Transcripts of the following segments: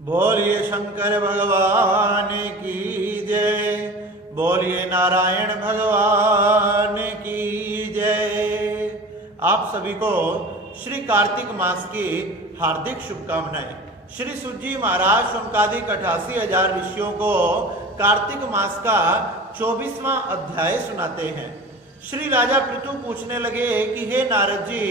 बोलिए शंकर भगवान की जय, बोलिए नारायण भगवान की जय। आप सभी को श्री कार्तिक मास की हार्दिक शुभकामनाएं। श्री सूजी महाराज शौनकादिक 88,000 ऋषियों को कार्तिक मास का 24वां अध्याय सुनाते हैं। श्री राजा पृथु पूछने लगे कि हे नारद जी,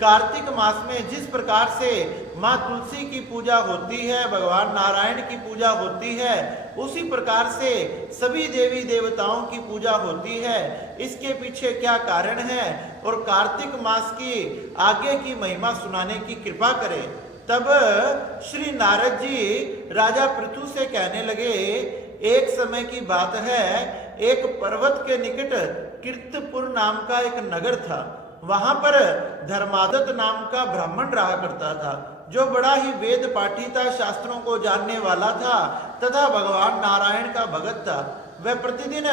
कार्तिक मास में जिस प्रकार से माँ तुलसी की पूजा होती है, भगवान नारायण की पूजा होती है, उसी प्रकार से सभी देवी देवताओं की पूजा होती है। इसके पीछे क्या कारण है और कार्तिक मास की आगे की महिमा सुनाने की कृपा करें। तब श्री नारद जी राजा पृथु से कहने लगे, एक समय की बात है, एक पर्वत के निकट कीर्तपुर नाम का एक नगर था। वहां पर धर्मादत्त नाम का ब्राह्मण रहा करता था, जो बड़ा ही वेद पाठी था, शास्त्रों को जानने वाला था तथा भगवान नारायण का भगत था। वह प्रतिदिन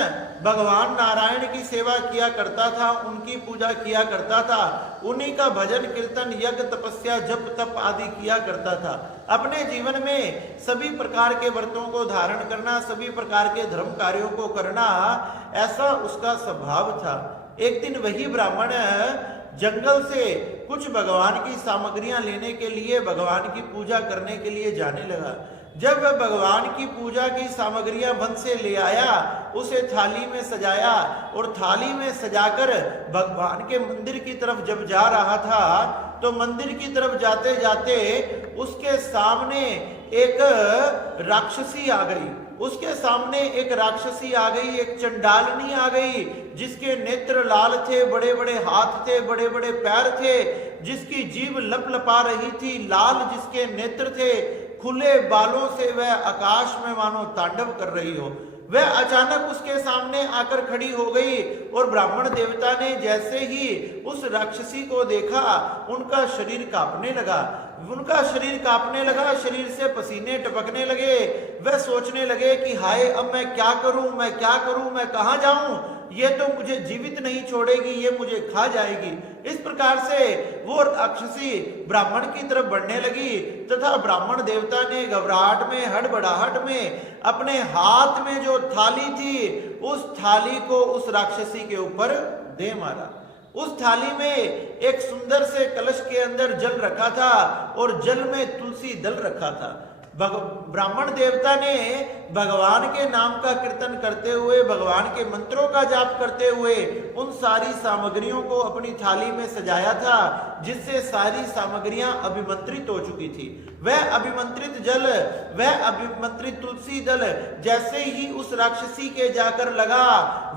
भगवान नारायण की सेवा किया करता था, उनकी पूजा किया करता था, उन्हीं का भजन कीर्तन यज्ञ तपस्या जप तप आदि किया करता था। अपने जीवन में सभी प्रकार के व्रतों को धारण करना, सभी प्रकार के धर्म कार्यों को करना, ऐसा उसका स्वभाव था। एक दिन वही ब्राह्मण जंगल से कुछ भगवान की सामग्रियां लेने के लिए, भगवान की पूजा करने के लिए जाने लगा। जब वह भगवान की पूजा की सामग्रियां वन से ले आया, उसे थाली में सजाया और थाली में सजाकर भगवान के मंदिर की तरफ जब जा रहा था, तो मंदिर की तरफ जाते जाते उसके सामने एक राक्षसी आ गई। उसके सामने एक राक्षसी आ गई, एक चंडालनी आ गई, जिसके नेत्र लाल थे, बड़े बड़े हाथ थे, बड़े बड़े पैर थे, जिसकी जीभ लपलपा रही थी, लाल जिसके नेत्र थे, खुले बालों से वह आकाश में मानो तांडव कर रही हो। वह अचानक उसके सामने आकर खड़ी हो गई और ब्राह्मण देवता ने जैसे ही उस राक्षसी को देखा, उनका शरीर कांपने लगा। उनका शरीर कांपने लगा, शरीर से पसीने टपकने लगे। वह सोचने लगे कि हाय, अब मैं क्या करूं, मैं क्या करूं, मैं कहां जाऊं, ये तो मुझे जीवित नहीं छोड़ेगी, ये मुझे खा जाएगी। इस प्रकार से वो राक्षसी ब्राह्मण की तरफ बढ़ने लगी तथा ब्राह्मण देवता ने घबराहट में, हड़बड़ाहट में अपने हाथ में जो थाली थी, उस थाली को उस राक्षसी के ऊपर दे मारा। उस थाली में एक सुंदर से कलश के अंदर जल रखा था और जल में तुलसी दल रखा था। ब्राह्मण देवता ने भगवान के नाम का कीर्तन करते हुए, भगवान के मंत्रों का जाप करते हुए उन सारी सामग्रियों को अपनी थाली में सजाया था, जिससे सारी सामग्रियां अभिमंत्रित हो चुकी थी। वह अभिमंत्रित जल, वह अभिमंत्रित तुलसी दल जैसे ही उस राक्षसी के जाकर लगा,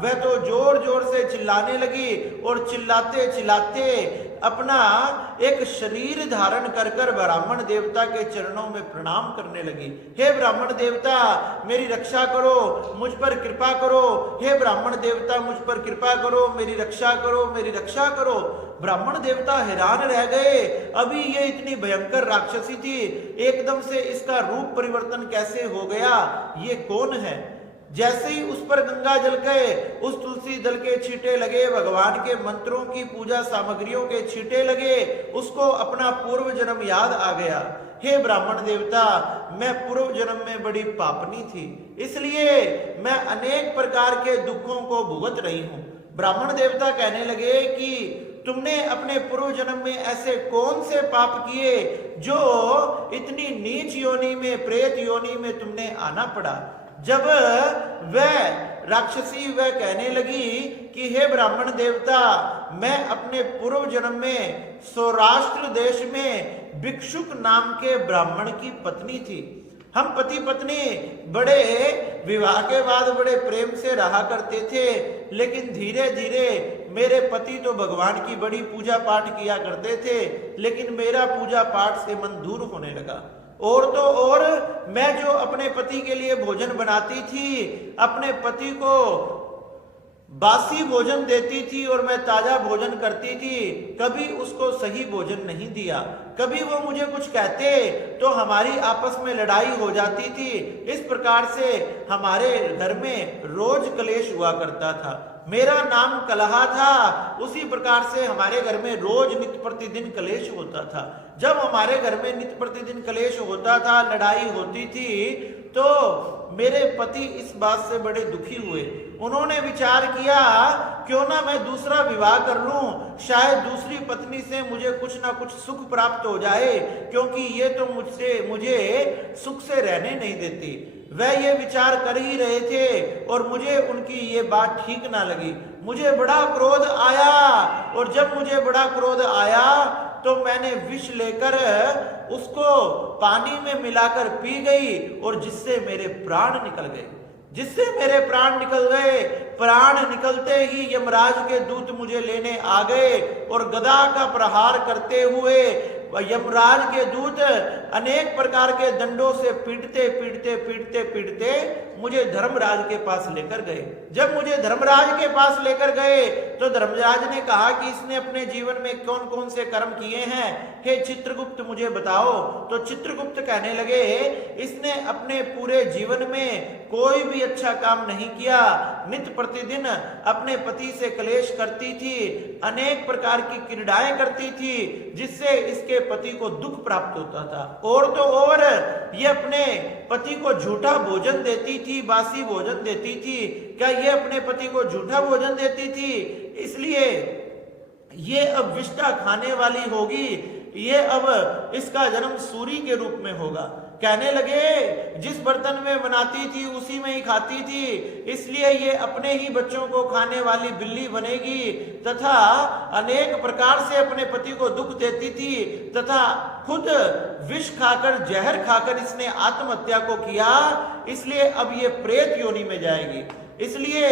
वह तो जोर जोर से चिल्लाने लगी और चिल्लाते चिल्लाते अपना एक शरीर धारण कर कर ब्राह्मण देवता के चरणों में प्रणाम करने लगी। हे ब्राह्मण देवता, मेरी रक्षा करो, मुझ पर कृपा करो। हे ब्राह्मण देवता, मुझ पर कृपा करो, मेरी रक्षा करो, मेरी रक्षा करो। ब्राह्मण देवता हैरान रह गए। अभी ये इतनी भयंकर राक्षसी थी, एकदम से इसका रूप परिवर्तन कैसे हो गया, ये कौन है? जैसे ही उस पर गंगा जल के, उस तुलसी दल के छींटे लगे, भगवान के मंत्रों की पूजा सामग्रियों के छींटे लगे, उसको अपना पूर्व जन्म याद आ गया। हे ब्राह्मण देवता, मैं पूर्व जन्म में बड़ी पापनी थी, इसलिए मैं अनेक प्रकार के दुखों को भुगत रही हूं। ब्राह्मण देवता कहने लगे कि तुमने अपने पूर्व जन्म में ऐसे कौन से पाप किए जो इतनी नीच योनि में, प्रेत योनि में तुमने आना पड़ा। जब वह राक्षसी वह कहने लगी कि हे ब्राह्मण देवता, मैं अपने पूर्व जन्म में सौराष्ट्र देश में भिक्षुक नाम के ब्राह्मण की पत्नी थी। हम पति पत्नी बड़े विवाह के बाद बड़े प्रेम से रहा करते थे, लेकिन धीरे धीरे मेरे पति तो भगवान की बड़ी पूजा पाठ किया करते थे, लेकिन मेरा पूजा पाठ से मन दूर होने लगा। और तो और मैं जो अपने पति के लिए भोजन बनाती थी, अपने पति को बासी भोजन देती थी और मैं ताजा भोजन करती थी, कभी उसको सही भोजन नहीं दिया। कभी वो मुझे कुछ कहते तो हमारी आपस में लड़ाई हो जाती थी। इस प्रकार से हमारे घर में रोज कलेश हुआ करता था। मेरा नाम कलहा था, उसी प्रकार से हमारे घर में रोज नित्य प्रतिदिन कलेश होता था। जब हमारे घर में नित्य प्रतिदिन कलेश होता था, लड़ाई होती थी, तो मेरे पति इस बात से बड़े दुखी हुए। उन्होंने विचार किया क्यों ना मैं दूसरा विवाह कर लूं, शायद दूसरी पत्नी से मुझे कुछ ना कुछ सुख प्राप्त हो जाए, क्योंकि ये तो मुझे सुख से रहने नहीं देती। वह ये विचार कर ही रहे थे और मुझे उनकी ये बात ठीक ना लगी। मुझे बड़ा क्रोध आया, और जब मुझे बड़ा क्रोध आया तो मैंने विष लेकर उसको पानी में मिलाकर पी गई, और जिससे मेरे प्राण निकल गए। प्राण निकलते ही यमराज के दूत मुझे लेने आ गए, और गदा का प्रहार करते हुए यमराज के दूत अनेक प्रकार के दंडों से पीटते मुझे धर्मराज के पास लेकर गए। जब मुझे धर्मराज के पास लेकर गए तो धर्मराज ने कहा कि इसने अपने जीवन में कौन कौन से कर्म किए हैं, हे चित्रगुप्त मुझे बताओ। तो चित्रगुप्त कहने लगे, इसने अपने पूरे जीवन में कोई भी अच्छा काम नहीं किया, नित्य प्रतिदिन अपने पति से कलेश करती थी, अनेक प्रकार की क्रीड़ाएं करती थी, जिससे इसके पति को दुख प्राप्त होता था। और तो और ये अपने पति को झूठा भोजन देती थी, बासी भोजन देती थी। क्या ये अपने पति को झूठा भोजन देती थी, इसलिए ये अब विष्ठा खाने वाली होगी, ये अब इसका जन्म सूरी के रूप में होगा। कहने लगे, जिस बर्तन में बनाती थी उसी में ही खाती थी, इसलिए ये अपने ही बच्चों को खाने वाली बिल्ली बनेगी, तथा अनेक प्रकार से अपने पति को दुख देती थी, तथा खुद विष खाकर, जहर खाकर इसने आत्महत्या को किया, इसलिए अब ये प्रेत योनि में जाएगी। इसलिए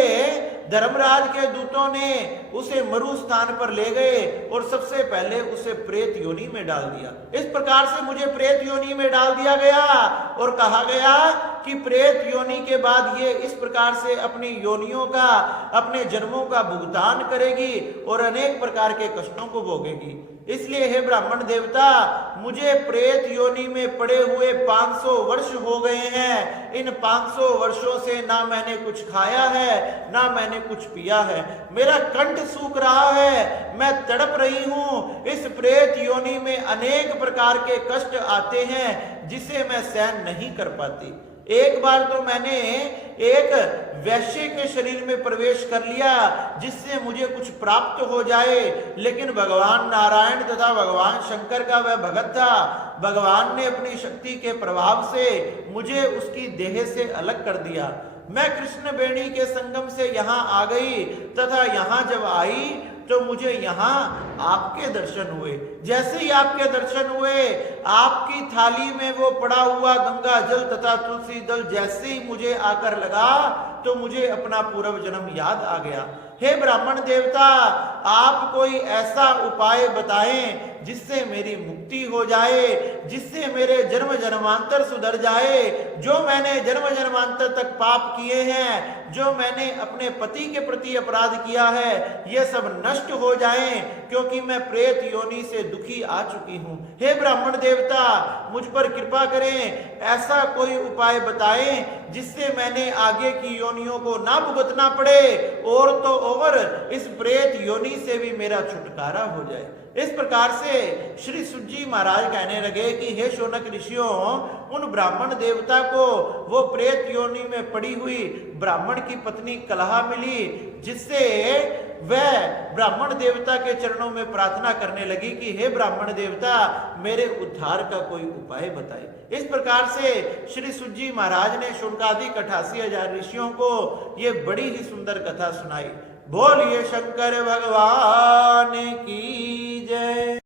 धर्मराज के दूतों ने उसे मरु स्थान पर ले गए और सबसे पहले उसे प्रेत योनि में डाल दिया। इस प्रकार से मुझे प्रेत योनि में डाल दिया गया और कहा गया कि प्रेत योनि के बाद ये इस प्रकार से अपनी योनियों का, अपने जन्मों का भुगतान करेगी और अनेक प्रकार के कष्टों को भोगेगी। इसलिए हे ब्राह्मण देवता, मुझे प्रेत योनि में पड़े हुए 500 वर्ष हो गए हैं। इन 500 वर्षों से ना मैंने कुछ खाया है, ना मैंने कुछ पिया है। मेरा कंठ सूख रहा है, मैं तड़प रही हूं। इस प्रेत योनि में अनेक प्रकार के कष्ट आते हैं, जिसे मैं सहन नहीं कर पाती। एक बार तो मैंने एक वैश्य के शरीर में प्रवेश कर लिया, जिससे मुझे कुछ प्राप्त हो जाए, लेकिन भगवान नारायण तथा भगवान शंकर का वह भगत था। भगवान ने अपनी शक्ति के प्रभाव से मुझे उसकी देह से अलग कर दिया। मैं कृष्ण बेणी के संगम से यहाँ आ गई, तथा यहाँ जब आई तो मुझे यहाँ आपके दर्शन हुए। जैसे ही आपके दर्शन हुए, आपकी थाली में वो पड़ा हुआ गंगा जल तथा तुलसी दल जैसे ही मुझे आकर लगा, तो मुझे अपना पूर्व जन्म याद आ गया। हे ब्राह्मण देवता, आप कोई ऐसा उपाय बताएं जिससे मेरी मुक्ति हो जाए, जिससे मेरे जन्म जन्मांतर सुधर जाए। जो मैंने जन्म जन्मांतर तक पाप किए हैं, जो मैंने अपने पति के प्रति अपराध किया है, ये सब नष्ट हो जाएं, क्योंकि मैं प्रेत योनि से दुखी आ चुकी हूं। हे ब्राह्मण देवता, मुझ पर कृपा करें, ऐसा कोई उपाय बताएं जिससे मैंने आगे की योनियों को ना भुगतना पड़े, और तो और इस प्रेत योनि से भी मेरा छुटकारा हो जाए। इस प्रकार से श्री सुजी महाराज कहने लगे कि हे शौनक ऋषियों, उन ब्राह्मण देवता को वो प्रेत योनि में पड़ी हुई ब्राह्मण की पत्नी कलहा मिली, जिससे वह ब्राह्मण देवता के चरणों में प्रार्थना करने लगी कि हे ब्राह्मण देवता, मेरे उद्धार का कोई उपाय बताए। इस प्रकार से श्री सुजी महाराज ने शुनकादिक 88,000 ऋषियों को ये बड़ी ही सुंदर कथा सुनाई। बोलिए शंकर भगवान की